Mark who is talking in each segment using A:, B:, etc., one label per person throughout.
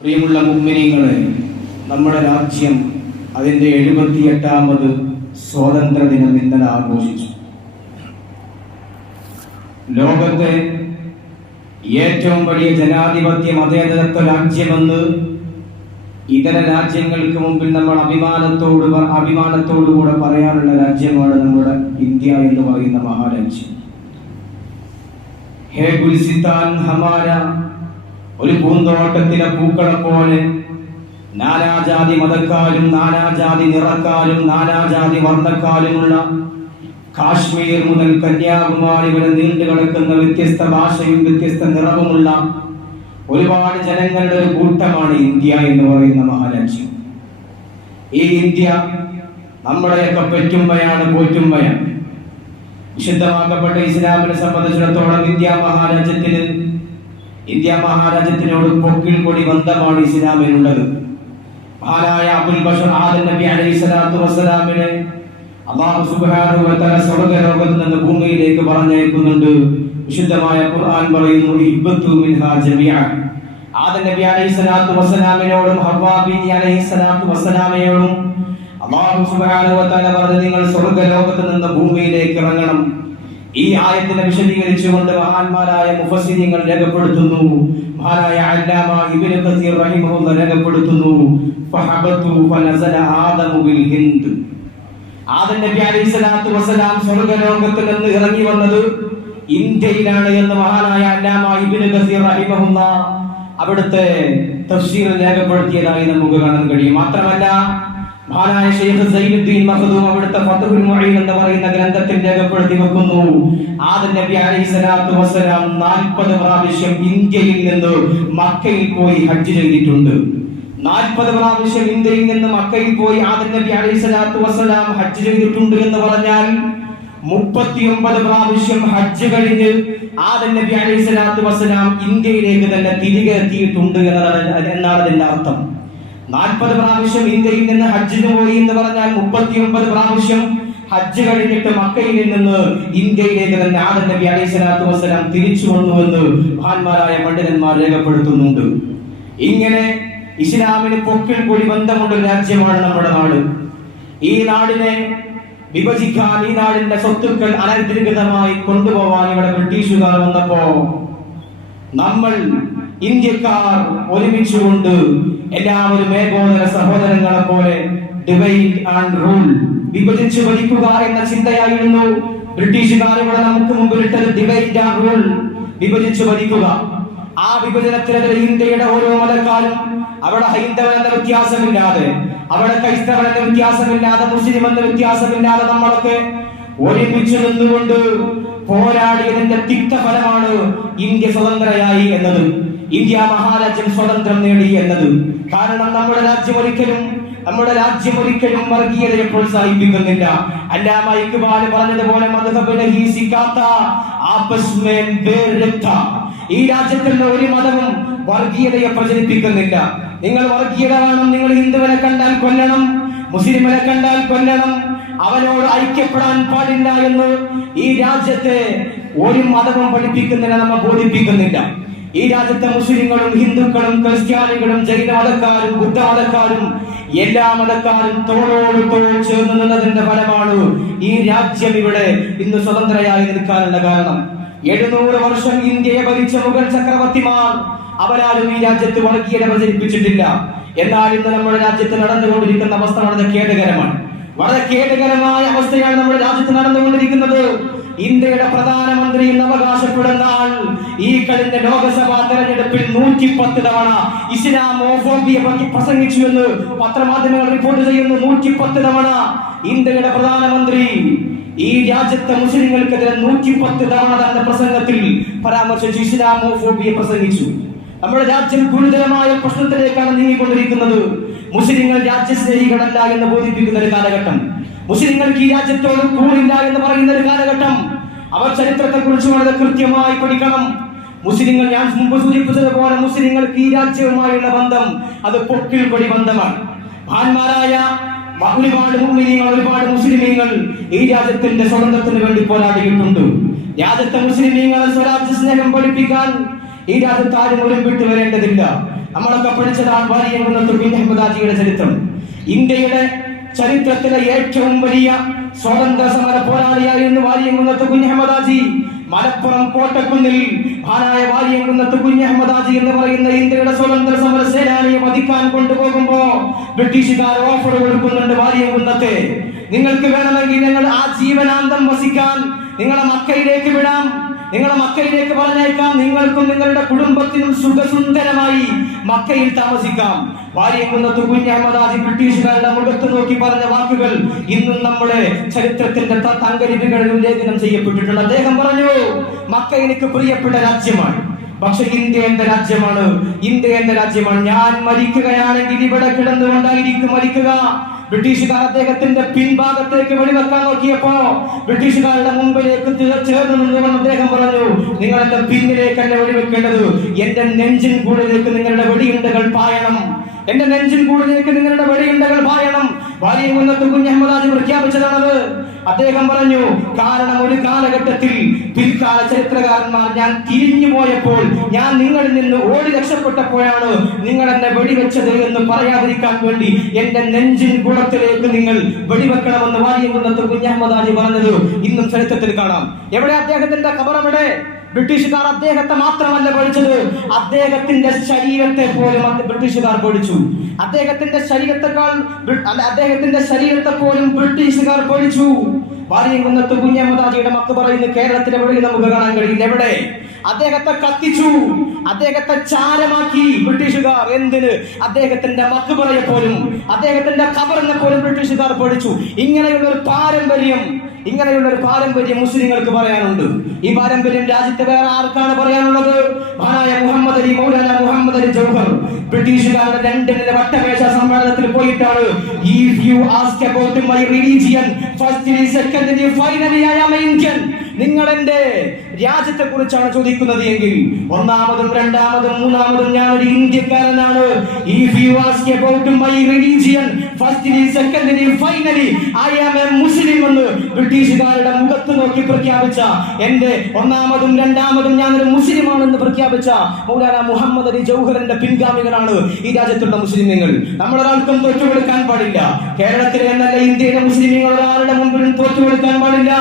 A: പ്രിയമുള്ള മുമ്മിനിങ്ങളെ നമ്മുടെ രാജ്യം അതിന്റെ എഴുപത്തിയെട്ടാമത് സ്വാതന്ത്ര്യ ദിനം ഇന്നലെ ആഘോഷിച്ചു. ലോകത്തെ ഏറ്റവും വലിയ ജനാധിപത്യ മതേതരത്വ രാജ്യമെന്ന് ഇതര രാജ്യങ്ങൾക്ക് മുമ്പിൽ നമ്മൾ അഭിമാനത്തോട് അഭിമാനത്തോടുകൂടെ പറയാനുള്ള രാജ്യമാണ് നമ്മുടെ ഇന്ത്യ എന്ന് പറയുന്ന മഹാരാജ്യം. ഹേ ഗുൽസിത്താൻ ഹമാര ഒരു പൂന്തോട്ടത്തിലെ പൂക്കളെ പോലെ നാലാജാതി മതക്കാരും നാലാജാതി നിറക്കാരും നാലാജാതി വർണക്കാരുമുള്ള കാശ്മീർ മുതൽ കന്യാകുമാരി വരെ നീണ്ടു കിടക്കുന്ന വ്യത്യസ്ത ഭാഷയും വ്യത്യസ്ത നിറവുമുള്ള ഒരുപാട് ജനങ്ങളുടെ ഒരു കൂട്ടമാണ് ഇന്ത്യ എന്ന് പറയുന്ന മഹാരാജ്യം. ഈ ഇന്ത്യ നമ്മുടെയൊക്കെ പെറ്റുമ്പയാണ് പോറ്റുമ്പയാണ്. വിശുദ്ധമാക്കപ്പെട്ട ഇസ്ലാമിനെ സംബന്ധിച്ചിടത്തോളം ഇന്ത്യ മഹാരാജ്യത്തിന് ഇന്ത്യ മഹാരാജ്യത്തിനോട് പൊക്കിൽ കൊടി ബന്ധമാണ് ഇസ്ലാമിനുള്ളത്. മഹാനായ അബുൽ ബഷർ ആദൻ നബി അലൈഹി സ്വലാത്തു വസ്സലാമിനെ അള്ളാഹു സുബ്ഹാനഹു വ തആല സ്വർഗലോകത്ത് നിന്ന് ഭൂമിയിലേക്ക് പറഞ്ഞയക്കുന്നുണ്ട്. വിശുദ്ധമായ ഖുർആൻ പറയുന്നു ഇബ്ബത്തു മിൻഹാ ജമീഅ. ആദം നബി അലൈഹി സ്വലാത്തു വസ്സലാമിനോടും ഹവ്വാ ബീവി അലൈഹി സ്വലാത്തു വസ്സലാമയോടും അള്ളാഹു സുബ്ഹാനഹു വ തആല പറഞ്ഞു നിങ്ങൾ സ്വർഗലോകത്ത് നിന്ന് ഭൂമിയിലേക്ക് ഇറങ്ങണം. ഈ ആയത്തിനെ വിശദീകരിച്ചുകൊണ്ട് മഹാന്മാരായ മുഫസ്സിരിങ്ങൾ രേഖപ്പെടുത്തുന്നു. മഹാനായ അല്ലാമ ഇബ്നു കസീർ റഹിമഹുല്ല രേഖപ്പെടുത്തുന്നു. ഫഹബതു ഫനസല ആദമു ബിൽ ഹിന്ദ്. ആദം നബി അലൈഹി സ്വലാത്തു വസ്സലാം സ്വർഗലോകത്തിൽ നിന്ന് ഇറങ്ങി വന്നത് ഇന്ത്യയിലാണ് എന്ന് മഹാനായ അല്ലാമ ഇബ്നു കസീർ റഹിമഹുല്ല അവിടുത്തെ തഫ്സീർ രേഖപ്പെടുത്തിയതായി നമുക്ക് കാണാൻ കഴിയും. മാത്രമല്ല മഹാനായ ഷെയ്ഖ് സൈനുദ്ദീൻ മഖ്ദൂം അവിടുത്തെ ഫത്ഹുൽ മുഈൻ എന്ന് പറയുന്ന ഗ്രന്ഥത്തിൽ രേഖപ്പെടുത്തി വെക്കുന്നു. ആദം നബി അലൈഹി സ്വലാത്തു വസ്സലാം 40 പ്രാവശ്യം ഇന്ത്യയിൽ നിന്ന് മക്കയിൽ പോയി ഹജ്ജ് ചെയ്തിട്ടുണ്ട്. 40 പ്രാവശ്യം ഇന്ത്യയിൽ നിന്ന് മക്കയിൽ പോയി ആദം നബി അലൈഹി സ്വലാത്തു വസ്സലാം ഹജ്ജ് ചെയ്തിട്ടുണ്ട് എന്ന് പറഞ്ഞാൽ മുപ്പത്തിയൊമ്പത് പ്രാവശ്യം ഹജ്ജ് കഴിഞ്ഞ് ആദം നബി അലൈഹി സ്വലാത്തു വസ്സലാം ഇന്ത്യയിലേക്ക് തന്നെ തിരികെ എത്തിയിട്ടുണ്ട് എന്നാണ് അതിന്റെ അർത്ഥം. നാൽപ്പത് പ്രാവശ്യം ഇന്ത്യയിൽ നിന്ന് ഹജ്ജിന് പോയി എന്ന് പറഞ്ഞാൽ മുപ്പത്തിയൊമ്പത് പ്രാവശ്യം ഹജ്ജ് കഴിഞ്ഞിട്ട് മക്കയിൽ നിന്ന് ഇന്ത്യയിലേക്ക് തന്നെ ആദം നബി അലൈഹി സ്വലാത്തു വസ്സലാം തിരിച്ചു വന്നുവെന്ന് മഹാന്മാരായ പണ്ഡിതന്മാർ രേഖപ്പെടുത്തുന്നുണ്ട്. ഇങ്ങനെ ഇസ്ലാമിന് പൊക്കിൽ കൂടി ബന്ധമുള്ള രാജ്യമാണ് നമ്മുടെ നാട്. ഈ നാടിനെ വിഭജിക്കാൻ ഈ നാടിന്റെ സ്വത്തുക്കൾ അനധികൃതമായി കൊണ്ടുപോകാൻ ഇവിടെ ബ്രിട്ടീഷുകാർ വന്നപ്പോ നമ്മൾ ഇന്ത്യക്കാർ ഒരുമിച്ചുകൊണ്ട് എല്ലാവരും ഏകോദര സഹോദരങ്ങളെ പോലെ ഡിവൈഡ് ആൻഡ് റൂൾ വിഭജിച്ച് ഭരിക്കുക എന്ന ചിന്തയായിരുന്നു. ബ്രിട്ടീഷുകാർ ഇവിടെ നമുക്ക് മുമ്പിൽ ഇട്ടത് ഡിവൈഡ് ആൻഡ് റൂൾ വിഭജിച്ച് ഭരിക്കുക ആ വിഭജനത്തിനെതിരെ ഇന്ത്യയുടെ ഓരോ മതക്കാരും അവിടെ ഹൈന്ദവൻ എന്ന വ്യത്യാസമില്ലാതെ അവിടെ ക്രൈസ്തവൻ എന്ന വ്യത്യാസമില്ലാതെ മുസ്ലിം എന്ന വ്യത്യാസമില്ലാതെ നമ്മളൊക്കെ ഒരുമിച്ച് നിന്നുകൊണ്ട് പോരാടിയതിന്റെ തിക്തഫലമാണ് ഇന്ത്യ സ്വതന്ത്രയായി എന്നത്. ഇന്ത്യ മഹാരാജ്യം സ്വതന്ത്രം നേടി എന്നത് കാരണം നമ്മുടെ രാജ്യം ഒരിക്കലും നമ്മുടെ രാജ്യം ഒരിക്കലും വർഗീയതയെ പ്രോത്സാഹിപ്പിക്കുന്നില്ല. അല്ലാമ പറഞ്ഞതുപോലെ മധുഹബിനെ ഹീസിക്കാത്ത ആപസ് മേ ബേരക്ത. ഈ രാജ്യത്തുള്ള ഒരു മതവും വർഗീയതയെ പ്രചരിപ്പിക്കുന്നില്ല. നിങ്ങൾ വർഗീയത വേണം നിങ്ങൾ ഹിന്ദുവിനെ കണ്ടാൽ കൊല്ലണം മുസ്ലിമിനെ കണ്ടാൽ കൊല്ലണം അവനോട് ഐക്യപ്പെടാൻ പാടില്ല എന്ന് ഈ രാജ്യത്തെ ഒരു മതവും പഠിപ്പിക്കുന്നില്ല നമ്മൾ ബോധിപ്പിക്കുന്നില്ല. ഈ രാജ്യത്തെ മുസ്ലിങ്ങളും ഹിന്ദുക്കളും ക്രിസ്ത്യാനികളും ജൈന മതക്കാരും ബുദ്ധ മതക്കാരും എല്ലാ മതക്കാരും തോളോട് തോൾ ചേർന്ന് നിന്നതിന്റെ ഫലമാണ് ഈ രാജ്യം ഇവിടെ ഇന്ന് സ്വതന്ത്രയായി നിൽക്കാനുള്ള കാരണം. എഴുന്നൂറ് വർഷം ഇന്ത്യയെ ഭരിച്ച മുഗൾ ചക്രവർത്തിമാർ അവരാരും ഈ രാജ്യത്ത് വർഗീയത പ്രചരിപ്പിച്ചിട്ടില്ല. എന്നാൽ ഇന്ന് നമ്മുടെ രാജ്യത്ത് നടന്നുകൊണ്ടിരിക്കുന്ന അവസ്ഥ വളരെ ഖേദകരമാണ്. വളരെ ഖേദകരമായ അവസ്ഥയാണ് നമ്മുടെ രാജ്യത്ത് നടന്നുകൊണ്ടിരിക്കുന്നത്. ഇന്ത്യയുടെ പ്രധാനമന്ത്രി എന്ന് അവകാശപ്പെടുന്ന ആൾ ഈ കഴിഞ്ഞ ലോകസഭാ തെരഞ്ഞെടുപ്പിൽ നൂറ്റി പത്ത് തവണ ഇസ്ലാമോഫോബിയ പറ്റി പ്രസംഗിച്ചു എന്ന് പത്രമാധ്യമങ്ങൾ റിപ്പോർട്ട് ചെയ്യുന്നു. നൂറ്റി പത്ത് തവണ ഇന്ത്യയുടെ പ്രധാനമന്ത്രി ഈ രാജ്യത്തെ മുസ്ലിങ്ങൾക്കെതിരെ നൂറ്റി പത്ത് തവണ തന്റെ പ്രസംഗത്തിൽ പരാമർശിച്ചു ഇസ്ലാമോഫോബിയ പ്രസംഗിച്ചു. നമ്മുടെ രാജ്യം ഗുരുതരമായ പ്രശ്നത്തിലേക്കാണ് നീങ്ങിക്കൊണ്ടിരിക്കുന്നത്. മുസ്ലിങ്ങൾ രാജ്യസ്നേഹികളല്ല എന്ന് ബോധിപ്പിക്കുന്ന ഒരു കാലഘട്ടം. മുസ്ലിങ്ങൾക്ക് ഈ രാജ്യത്തോട് കൂടില്ല എന്ന് പറയുന്ന ഒരു കാലഘട്ടം. അവർ ചരിത്രത്തെ കുറിച്ച് വളരെ കൃത്യമായി പഠിക്കണം. മുസ്ലിങ്ങൾ ഞാൻ മുമ്പ് സൂചിപ്പിച്ചതുപോലെ മുസ്ലിങ്ങൾക്ക് ഈ രാജ്യവുമായുള്ള ബന്ധം അത് പൊക്കിൽ കൊടി ബന്ധമാണ്. മഹാന്മാരായ ഒരുപാട് മുസ്ലിങ്ങൾ ഒരുപാട് മുസ്ലിമീങ്ങൾ ഈ രാജ്യത്തിന്റെ സ്വതന്ത്രത്തിന് വേണ്ടി പോരാടിയിട്ടുണ്ട്. രാജ്യത്തെ മുസ്ലിമീങ്ങളെ സ്വരാജ്യ സ്നേഹം പഠിപ്പിക്കാൻ ഈ രാജ്യത്ത് ആരും ഒരുമ്പിട്ട് വരേണ്ടതില്ല. നമ്മളൊക്കെ പഠിച്ചതാണ് ഭാര്യയുടെ ചരിത്രം. ഇന്ത്യയുടെ ചരിത്രത്തിലെ ഏറ്റവും വലിയ സ്വാതന്ത്ര്യ സമര പോരാളിയായിരുന്നു വാര്യംകുന്നത്ത് കുഞ്ഞഹമ്മദാജി മലപ്പുറം കോട്ടക്കുന്നിൽ ആനായ വാര്യംകുന്നത്ത് കുഞ്ഞഹമ്മദാജി എന്ന് പറയുന്ന ഇന്ത്യയുടെ സ്വതന്ത്ര സമര സേനാനിയെ വധിക്കാൻ കൊണ്ടുപോകുമ്പോ ബ്രിട്ടീഷുകാർ ഓഫർ കൊടുക്കുന്നുണ്ട് വാര്യംകുന്നത്തെ നിങ്ങൾക്ക് വേണമെങ്കിൽ ഞങ്ങൾ ആ ജീവനാന്തം വസിക്കാൻ നിങ്ങളെ മക്കയിലേക്ക് വിടാം. നിങ്ങളെ മക്കയിലേക്ക് പറഞ്ഞേക്കാം നിങ്ങൾക്കും നിങ്ങളുടെ കുടുംബത്തിനും സുഖസുന്ദരമായി മക്കയിൽ താമസിക്കാം. വാര്യംകുന്നത്ത് കുഞ്ഞഹമ്മദാജി ബ്രിട്ടീഷുകാരുടെ മുഖത്ത് നോക്കി പറഞ്ഞ വാക്കുകൾ ഇന്നും നമ്മുടെ ചരിത്രത്തിന്റെ തങ്കലിപികളിൽ ഉല്ലേഖനം ചെയ്യപ്പെട്ടിട്ടുണ്ട്. അദ്ദേഹം പറഞ്ഞു മക്ക എനിക്ക് പ്രിയപ്പെട്ട രാജ്യമാണ്. പക്ഷെ ഇന്ത്യ എന്റെ രാജ്യമാണ്. ഇന്ത്യ എന്റെ രാജ്യമാണ്. ഞാൻ മരിക്കുകയാണെങ്കിൽ ഇവിടെ കിടന്നുകൊണ്ടായിരിക്കും മരിക്കുക. ബ്രിട്ടീഷുകാർ അദ്ദേഹത്തിന്റെ പിൻഭാഗത്തേക്ക് വെടിവെക്കാൻ നോക്കിയപ്പോ ബ്രിട്ടീഷുകാരുടെ മുമ്പിലേക്ക് ചേർന്ന് നിന്നുവെന്ന് അദ്ദേഹം പറഞ്ഞു നിങ്ങൾ എന്റെ പിന്നിലേക്ക് എന്നെ വെടിവെക്കേണ്ടത്. എന്റെ നെഞ്ചിൻ കൂടിലേക്ക് നിങ്ങളുടെ വെടിയുണ്ടകൾ പായണം. എന്റെ നെഞ്ചിൻ കൂടിലേക്ക് നിങ്ങളുടെ വെടിയുണ്ടകൾ പായണം. ഭാര്യ കുന്നത്ത് കുഞ്ഞഹമ്മദാജി പ്രഖ്യാപിച്ചതാണത്. അദ്ദേഹം പറഞ്ഞു കാരണം ഒരു കാലഘട്ടത്തിൽ പിൽക്കാല ചരിത്രകാരന്മാർ ഞാൻ തിരിഞ്ഞു പോയപ്പോൾ ഞാൻ നിങ്ങളിൽ നിന്ന് ഓടി രക്ഷപ്പെട്ടപ്പോഴാണ് നിങ്ങൾ എന്നെ വെടിവെച്ചത് എന്ന് പറയാതിരിക്കാൻ വേണ്ടി എന്റെ നെഞ്ചിൻ കുളത്തിലേക്ക് നിങ്ങൾ വെടിവെക്കണമെന്ന് ഭാര്യ കുന്നത്ത് കുഞ്ഞഹമ്മദാജി പറഞ്ഞത്. ഇന്നും ചരിത്രത്തിൽ കാണാം. എവിടെ അദ്ദേഹത്തിന്റെ കബറവിടെ ബ്രിട്ടീഷുകാർ അദ്ദേഹത്തെ മാത്രമല്ല പഠിച്ചത് അദ്ദേഹത്തിന്റെ ശരീരത്തെ പോലും ബ്രിട്ടീഷുകാർ പഠിച്ചു അദ്ദേഹത്തിന്റെ ശരീരത്തെക്കാൾ അദ്ദേഹത്തിന്റെ ശരീരത്തെ പോലും ബ്രിട്ടീഷുകാർ പഠിച്ചു വാര്യംകുന്നത്ത് കുഞ്ഞമതാജിയുടെ മക്ക് പറയുന്ന കേരളത്തിലെ വെളിയിൽ നമുക്ക് കാണാൻ കഴിയില്ല. എവിടെ? അദ്ദേഹത്തെ കത്തിച്ചു. അദ്ദേഹത്തെ ചാരമാക്കി ബ്രിട്ടീഷുകാർ. എന്തിന്? അദ്ദേഹത്തിന്റെ മക്കുപറയെ പോലും അദ്ദേഹത്തിന്റെ കബറിനെ പോലും ബ്രിട്ടീഷുകാർ പഠിച്ചു ഇങ്ങനെയുള്ള ഒരു പാരമ്പര്യം ഇങ്ങനെയുള്ള ഒരു പാരമ്പര്യം മുസ്ലിങ്ങൾക്ക് പറയാനുണ്ട്. ഈ പാരമ്പര്യം രാജ്യത്തെ വേറെ ആർക്കാണ് പറയാനുള്ളത്? മഹാനായ മുഹമ്മദ് അലി മൗലാന മുഹമ്മദ് അലി ജൗഹർ. ബ്രിട്ടീഷുകാരുടെ ലണ്ടനിലെ വട്ടമേശ സമ്മേളനത്തിൽ പോയിട്ടാണ് if you ask about my religion first second finally I am Indian നിങ്ങൾ എന്റെ രാജ്യത്തെ കുറിച്ചാണ് ചോദിക്കുന്നത് എങ്കിൽ ഒന്നാമതും രണ്ടാമതും മൂന്നാമതും ഞാൻ ഒരു ഇന്ത്യക്കാരനാണ്. If you ask my religion finally I am a Muslim എന്ന് ബ്രിട്ടീഷുകാരുടെ മുഖത്ത് നോക്കി പ്രഖ്യാപിച്ച എന്റെ ഒന്നാമതും രണ്ടാമതും ഞാൻ ഒരു മുസ്ലിമാണെന്ന് പ്രഖ്യാപിച്ച മൗലാന മുഹമ്മദ് അലി ജൗഹറിന്റെ പിൻഗാമികളാണ് ഈ രാജ്യത്തുള്ള മുസ്ലിമീങ്ങൾ നമ്മൾ നമ്മളൊരാൾക്കും തൊറ്റുകൊടുക്കാൻ പാടില്ല. കേരളത്തിലെ എന്നല്ല ഇന്ത്യയിലെ മുസ്ലിമീങ്ങൾ ഒരാളുടെ മുമ്പിലും തോറ്റുകൊടുക്കാൻ പാടില്ല.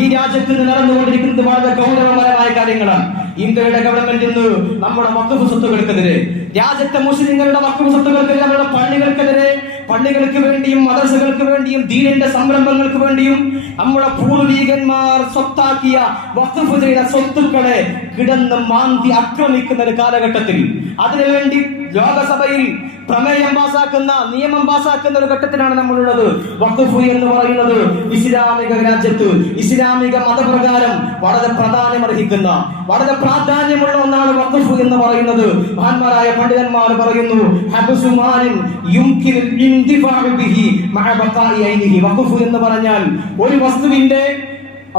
A: ഈ രാജ്യത്ത് നടന്നുകൊണ്ടിരിക്കുന്നത് വളരെ ഗൗരവമായ കാര്യങ്ങളാണ്. ഇന്ത്യയുടെ ഗവൺമെന്റ് ഇന്ന് നമ്മുടെ വക്കഫ് സ്വത്തുക്കൾക്കെതിരെ രാജ്യത്തെ മുസ്ലിങ്ങളുടെ വക്കഫ് സ്വത്തുക്കൾക്കെതിരെ നമ്മുടെ പള്ളികൾക്കെതിരെ പള്ളികൾക്ക് വേണ്ടിയും മദർസകൾക്ക് വേണ്ടിയും ദീനിന്റെ സംരംഭങ്ങൾക്ക് വേണ്ടിയും നമ്മുടെ പൂർവീകന്മാർ സ്വത്താക്കിയ വഖഫ് ചെയ്ത സ്വത്തുക്കളെ കിടന്ന് മാന്തി ആക്രമിക്കുന്ന ഒരു കാലഘട്ടത്തിൽ. അതിനുവേണ്ടി ലോകസഭയിൽ പ്രമേയം പാസാക്കുന്ന നിയമം പാസാക്കുന്ന ഒരു ഘട്ടത്തിലാണ് നമ്മളുള്ളത്. വഖഫ് എന്ന് പറയുന്നത് ഇസ്ലാമിക രാജ്യത്ത് ഇസ്ലാമിക മതപ്രകാരം വളരെ പ്രാധാന്യം അർഹിക്കുന്ന വളരെ പ്രാധാന്യമുള്ള ഒന്നാണ് വഖഫ് എന്ന് പറയുന്നത്. മഹാന്മാരായ പണ്ഡിതന്മാർ പറയുന്നു വഖഫ് എന്ന് പറഞ്ഞാൽ ഒരു വസ്തുവിന്റെ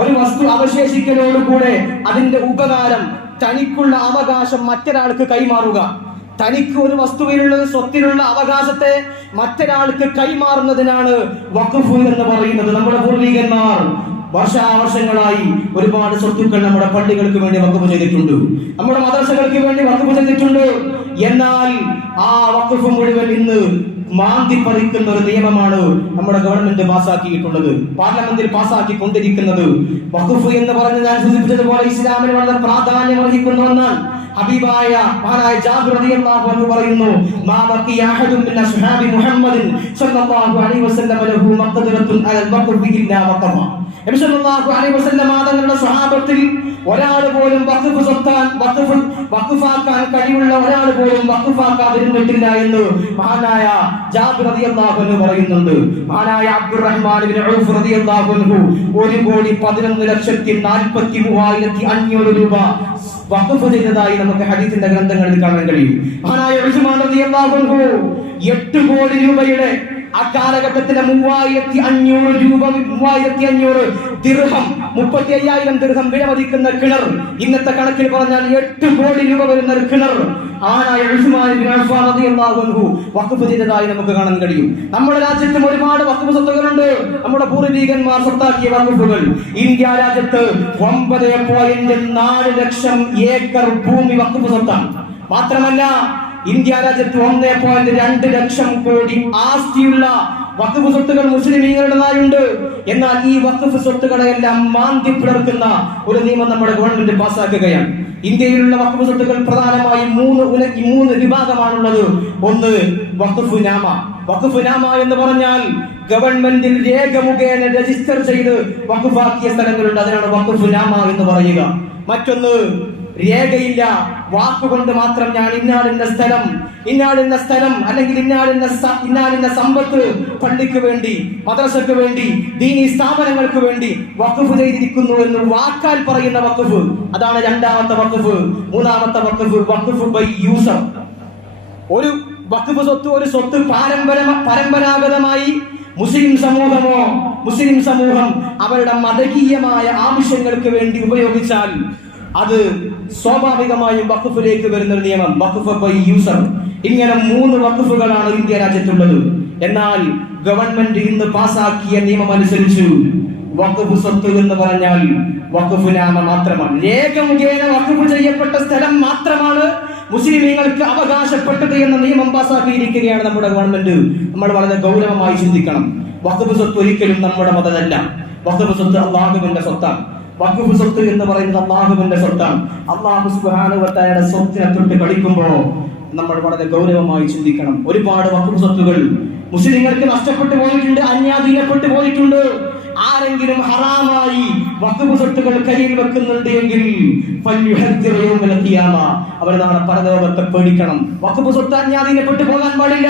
A: ഒരു വസ്തു അവശേഷിക്കലോടുകൂടെ അതിന്റെ ഉപകാരം തനിക്കുള്ള അവകാശം മറ്റൊരാൾക്ക് കൈമാറുക. തനിക്ക് ഒരു വസ്തുവിലുള്ള സ്വത്തിലുള്ള അവകാശത്തെ മറ്റൊരാൾക്ക് കൈമാറുന്നതിനാണ് വഖഫ് എന്ന് പറയുന്നത്. നമ്മുടെ പൂർവികന്മാർ വർഷാവർഷങ്ങളായി ഒരുപാട് സ്വത്തുക്കൾ നമ്മുടെ പള്ളികൾക്ക് വേണ്ടി വഖഫ് ചെയ്തിട്ടുണ്ട്. നമ്മുടെ മദ്രസകൾക്ക് വേണ്ടി വഖഫ് ചെയ്തിട്ടുണ്ട്. എന്നാൽ ആ വഖഫ് മുഴുവൻ ഇന്ന് മാന്തി പറിക്കുന്ന ഒരു നിയമമാണ് നമ്മുടെ ഗവൺമെന്റ് പാസ്സാക്കിയിട്ടുള്ളത്. പാർലമെന്റിൽ പാസ്സാക്കി കൊണ്ടിരിക്കുന്നത് വഖഫ് എന്ന് പറഞ്ഞ് ഞാൻ സൂചിപ്പിച്ചതുപോലെ ഇസ്ലാമിന് വളരെ പ്രാധാന്യം അർഹിക്കുന്ന ഒന്നാണ് ഹബീബായ മഹാനായ ജാബിർ റളിയല്ലാഹു അൻഹു പറയുന്നു മാ ബഖിയ അഹദുൻ മിൻ അസ്ഹാബി മുഹമ്മദിൻ സ്വല്ലല്ലാഹു അലൈഹി വസല്ലം ലഹു മഖ്ദറത്തുൻ അലൽ വഖഫ് ഇല്ലാ വഖഫ. നബി സല്ലല്ലാഹു അലൈഹി വസല്ലം തങ്ങളുടെ സ്വഹാബത്തിൽ ഒരാൾ പോലും വഖഫ് സ്വത്താൻ വഖഫ് വഖഫാക്കാൻ കഴിയുള്ള ഒരാൾ പോലും വഖഫാക്കാതിരുന്നിട്ടില്ല എന്ന് മഹാനായ പറയുന്നുണ്ട്. അൻഹു 1 കോടി പതിനൊന്ന് ലക്ഷത്തി നാൽപ്പത്തി മൂവായിരത്തി അഞ്ഞൂറ് രൂപ വഖഫ് ചെയ്തതായി ഹദീസിന്റെ ഗ്രന്ഥങ്ങളിൽ കാണാൻ കഴിയും. മഹാനായ ഉസ്മാൻ അൻഹു എട്ട് കോടി രൂപയുടെ ആ കാലഘട്ടത്തിലെ മൂവായിരത്തി അഞ്ഞൂറ് രൂപ മൂവായിരത്തി അഞ്ഞൂറ് ദിർഹം മുപ്പത്തി അയ്യായിരം ദിർഹം വിലമതിക്കുന്ന കിണർ. ഇന്നത്തെ കണക്കിൽ പറഞ്ഞാൽ എട്ട് കോടി രൂപ വരുന്ന ഒരു കിണർ. വഖഫ് ചെയ്തതായി നമുക്ക് കാണാൻ കഴിയും. നമ്മുടെ രാജ്യത്തും ഒരുപാട് വഖഫ് സ്വത്തുകളുണ്ട് നമ്മുടെ പൂർവികന്മാർ സ്വത്താക്കിയ വഖഫുകൾ. ഇന്ത്യ രാജ്യത്ത് ഒമ്പത് പോയിന്റ് നാല് ലക്ഷം ഏക്കർ ഭൂമി വഖഫ് സ്വത്താണ്. മാത്രമല്ല ഇന്ത്യ രാജ്യത്ത് ഒന്നേ പോയിന്റ് രണ്ട് ലക്ഷം കോടി ആസ്തിയുള്ള വഖഫ് സ്വത്തുകൾ മുസ്ലിമീങ്ങളുടേതായുണ്ട്. എന്നാൽ ഈ വഖഫ് സ്വത്തുക്കളെല്ലാം മാന്തി പിളർക്കുന്ന ഒരു നിയമം നമ്മുടെ ഗവൺമെന്റ് പാസ്സാക്കുകയാണ് ഇന്ത്യയിലുള്ള വഖഫ് സ്വത്തുക്കൾ പ്രധാനമായും മൂന്ന് ഉലക്കി മൂന്ന് വിഭാഗമാണുള്ളത്. ഒന്ന് വഖഫ് നാമ. വഖഫ് നാമ എന്ന് പറഞ്ഞാൽ ഗവൺമെന്റിൽ രേഖ മുഖേന രജിസ്റ്റർ ചെയ്ത് വഖഫാക്കിയ സ്ഥലങ്ങളുണ്ട്. അതിനാണ് വഖഫ് നാമ എന്ന് പറയുക. മറ്റൊന്ന് രേഖയില്ല. വാക്കുകൊണ്ട് മാത്രം ഞാൻ ഇന്നാളിന്ന സ്ഥലം ഇന്നാളിന്ന സ്ഥലം അല്ലെങ്കിൽ ഇന്നാളിന്ന ഇന്നാളിന്ന സമ്പത്ത് പള്ളിക്ക് വേണ്ടി മദ്രസക്ക് വേണ്ടി ദീനി സ്ഥാപനങ്ങൾക്ക് വേണ്ടി വഖഫ് ചെയ്തിരിക്കുന്നു എന്ന് വാക്കാൽ പറയുന്ന വഖഫ്. അതാണ് രണ്ടാമത്തെ വഖഫ്. മൂന്നാമത്തെ വഖഫ് വഖഫ് ബൈ യൂസർ ഒരു വഖഫ് സ്വത്ത് ഒരു സ്വത്ത് പാരമ്പര പരമ്പരാഗതമായി മുസ്ലിം സമൂഹമോ മുസ്ലിം സമൂഹം അവരുടെ മതകീയമായ ആവശ്യങ്ങൾക്ക് വേണ്ടി ഉപയോഗിച്ചാൽ അത് സ്വാഭാവികമായും വഖഫിലേക്ക് വരുന്ന ഒരു നിയമം വഖഫ് ബൈ യൂസർ ഇങ്ങനെ മൂന്ന് വഖഫുകളാണ് ഇന്ത്യ രാജ്യത്തുള്ളത്. എന്നാൽ ഗവൺമെന്റ് ഇന്ന് പാസാക്കിയ നിയമം അനുസരിച്ച് വഖഫ് സ്വത്ത് എന്ന് പറഞ്ഞാൽ വഖഫ് നാമ മാത്രമാണ്. രേഖ മുഖേന വഖഫ് ചെയ്യപ്പെട്ട സ്ഥലം മാത്രമാണ് മുസ്ലിമീങ്ങൾക്ക് അവകാശപ്പെട്ടത് എന്ന നിയമം പാസാക്കിയിരിക്കുകയാണ് നമ്മുടെ ഗവൺമെന്റ് നമ്മൾ വളരെ ഗൗരവമായി ചിന്തിക്കണം. വഖഫ് സ്വത്ത് ഒരിക്കലും നമ്മുടെ മതമല്ല. വഖഫ് സ്വത്ത് അള്ളാഹുവിന്റെ സ്വത്താണ്. വഖഫ് സ്വത്ത് എന്ന് പറയുന്നത് അള്ളാഹുവിന്റെ സ്വത്താണ്. അള്ളാഹു സുബാനുവത്തായുടെ സ്വത്തിനെ തൊട്ട് കളിക്കുമ്പോൾ നമ്മൾ വളരെ ഗൗരവമായി ചിന്തിക്കണം. ഒരുപാട് വഖഫ് സ്വത്തുകൾ മുസ്ലിങ്ങൾക്ക് നഷ്ടപ്പെട്ടു പോയിട്ടുണ്ട് അന്യാധീനപ്പെട്ടു പോയിട്ടുണ്ട്. ആരെങ്കിലും ഹറാമായി വഖഫ് സ്വത്തുകൾ കയ്യിൽ വെക്കുന്നുണ്ട് എങ്കിൽ. അവർ നാളെ പരലോകത്തെ പേടിക്കണം. വഖഫ് സ്വത്ത് അന്യാധീനപ്പെട്ടു പോകാൻ പാടില്ല.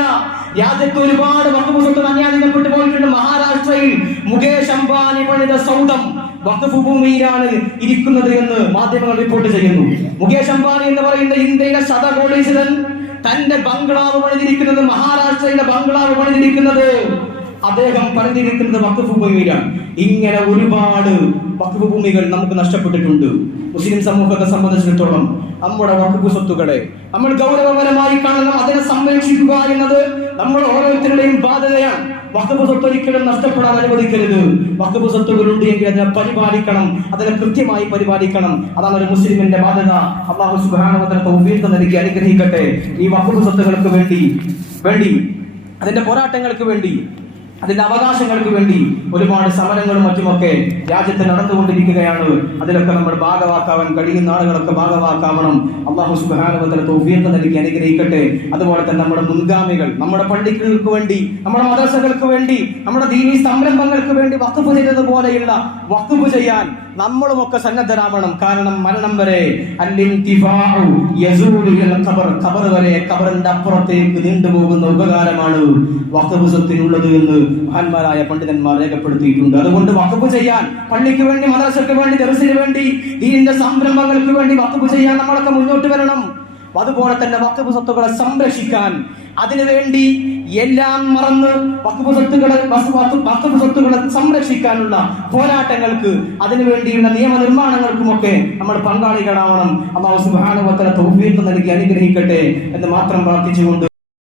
A: രാജ്യത്ത് ഒരുപാട് വഖഫ് സ്വത്ത് അന്യാധീനപ്പെട്ടു പോയിട്ടുണ്ട്. മഹാരാഷ്ട്രയിൽ മുകേഷ് അംബാനി പണിത സൗദം വഖഫ് ഭൂമിയിലാണ് ഇരിക്കുന്നത് എന്ന് മാധ്യമങ്ങൾ റിപ്പോർട്ട് ചെയ്യുന്നു. മുകേഷ് അംബാനി എന്ന് പറയുന്ന ഇന്ത്യയിലെ ശതകോടീശ്വരൻ തന്റെ ബംഗ്ലാവ് പണിതിരിക്കുന്നത് മഹാരാഷ്ട്രയിലെ ബംഗ്ലാവ് പണിതിരിക്കുന്നത് അദ്ദേഹം പറഞ്ഞിരിക്കുന്നത് വഖഫ് ഭൂമിയിലാണ് ഇങ്ങനെ ഒരുപാട് വഖഫ് ഭൂമികൾ നമുക്ക് നഷ്ടപ്പെട്ടിട്ടുണ്ട്. മുസ്ലിം സമൂഹത്തെ സംബന്ധിച്ചിടത്തോളം നമ്മുടെ വഖഫ് സ്വത്തുക്കളെ നമ്മൾ ഗൗരവപരമായി കാണണം അതിനെ സംരക്ഷിക്കുക എന്നത് നമ്മൾ ഓരോരുത്തരുടെയും ബാധ്യതയാണ്. സ്വത്ത് ഒരിക്കലും നഷ്ടപ്പെടാൻ അനുവദിക്കരുത്. വഖഫ് സ്വത്തുകളുണ്ട് എങ്കിൽ അതിനെ പരിപാലിക്കണം. അതിനെ കൃത്യമായി പരിപാലിക്കണം. അതാണ് ഒരു മുസ്ലിമിന്റെ ബാധ്യത. അള്ളാഹു സുബാനുവതന ഉപയോഗം നൽകി അനുഗ്രഹിക്കട്ടെ. ഈ വഖഫ് സ്വത്തുകൾക്ക് വേണ്ടി വേണ്ടി അതിന്റെ പോരാട്ടങ്ങൾക്ക് വേണ്ടി അതിന്റെ അവകാശങ്ങൾക്ക് വേണ്ടി ഒരുപാട് സമരങ്ങളും മറ്റുമൊക്കെ രാജ്യത്ത് നടന്നുകൊണ്ടിരിക്കുകയാണ്. അതിലൊക്കെ നമ്മൾ ഭാഗവാക്കാവാൻ കഴിയുന്ന ആളുകളൊക്കെ ഭാഗവാക്കാവണം. അള്ളാഹു സുബാനുവതന തൗഫീഖ് നൽകി അനുഗ്രഹിക്കട്ടെ. അതുപോലെ തന്നെ നമ്മുടെ മുൻഗാമികൾ നമ്മുടെ പള്ളികൾക്ക് വേണ്ടി നമ്മുടെ മദ്രസകൾക്ക് വേണ്ടി നമ്മുടെ ദീനി സംരംഭങ്ങൾക്ക് വേണ്ടി വക്കുപ്പ് ചെയ്തതുപോലെയുള്ള വക്കുപ്പ് ചെയ്യാൻ നമ്മളുമൊക്കെ സന്നദ്ധരാവണം. കാരണം മരണം വരെ ഖബർ വരെ ഖബറിന്റെ അപ്പുറത്തേക്ക് നീണ്ടുപോകുന്ന ഉപകാരമാണ് സ്വത്തിനുള്ളത് എന്ന് മഹാന്മാരായ പണ്ഡിതന്മാർ രേഖപ്പെടുത്തിയിട്ടുണ്ട്. അതുകൊണ്ട് വഖഫ് ചെയ്യാൻ പള്ളിക്ക് വേണ്ടി മദ്രസയ്ക്ക് വേണ്ടി ദർസിന് വേണ്ടി ദീനിന്റെ സംരംഭങ്ങൾക്ക് വേണ്ടി വഖഫ് ചെയ്യാൻ നമ്മളൊക്കെ മുന്നോട്ട് വരണം. അതുപോലെ തന്നെ വഖഫ് സ്വത്തുക്കളെ സംരക്ഷിക്കാൻ അതിനുവേണ്ടി എല്ലാം മറന്ന് വഖഫ് സ്വത്തുക്കളെ സംരക്ഷിക്കാനുള്ള പോരാട്ടങ്ങൾക്ക് അതിനുവേണ്ടിയുള്ള നിയമനിർമ്മാണങ്ങൾക്കുമൊക്കെ നമ്മൾ പങ്കാളികളാവണം. അള്ളാഹു സുബ്ഹാനഹു വ തആല തൗഫീഖ് നൽകി അനുഗ്രഹിക്കട്ടെ എന്ന് മാത്രം പ്രാർത്ഥിച്ചുകൊണ്ട്